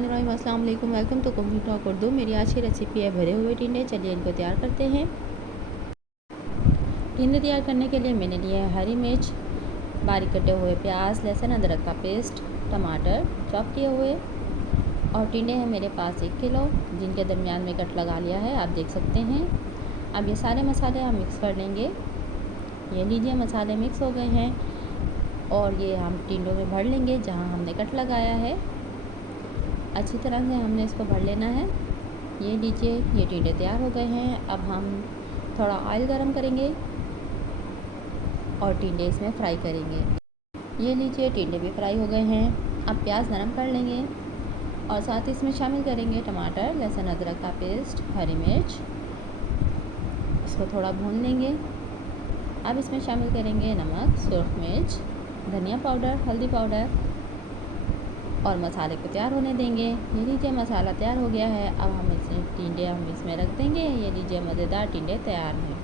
बिस्मिल्लाहिर्रहमानिर्रहीम, अस्सलाम वालेकुम। Welcome to cooking talk Urdu. मेरी आज की रेसिपी है भरे हुए टिंडे। चलिए इनको तैयार करते हैं। टिंडे तैयार करने के लिए मैंने लिया है हरी मिर्च, बारीक कटे हुए प्याज, लहसुन अदरक का पेस्ट, टमाटर चॉप किए हुए, और टिंडे हैं मेरे पास 1 किलो, जिनके दरमियान में कट लगा लिया है, आप देख सकते हैं। अब ये सारे मसाले हम मिक्स कर लेंगे। ये लीजिए मसाले मिक्स हो गए हैं और ये हम टिंडों में भर लेंगे जहाँ हमने कट लगाया है। अच्छी तरह से हमने इसको भर लेना है। ये लीजिए, ये टिंडे तैयार हो गए हैं। अब हम थोड़ा ऑयल गरम करेंगे और टिंडे इसमें फ्राई करेंगे। ये लीजिए, टिंडे भी फ्राई हो गए हैं। अब प्याज नरम कर लेंगे और साथ ही इसमें शामिल करेंगे टमाटर, लहसुन अदरक का पेस्ट, हरी मिर्च। इसको थोड़ा भून लेंगे। अब इसमें शामिल करेंगे नमक, सुरख मिर्च, धनिया पाउडर, हल्दी पाउडर और मसाले को तैयार होने देंगे। ये लीजिए, मसाला तैयार हो गया है। अब हम इसमें टिंडे हम इसमें रख देंगे। ये लीजिए, मज़ेदार टिंडे तैयार हैं।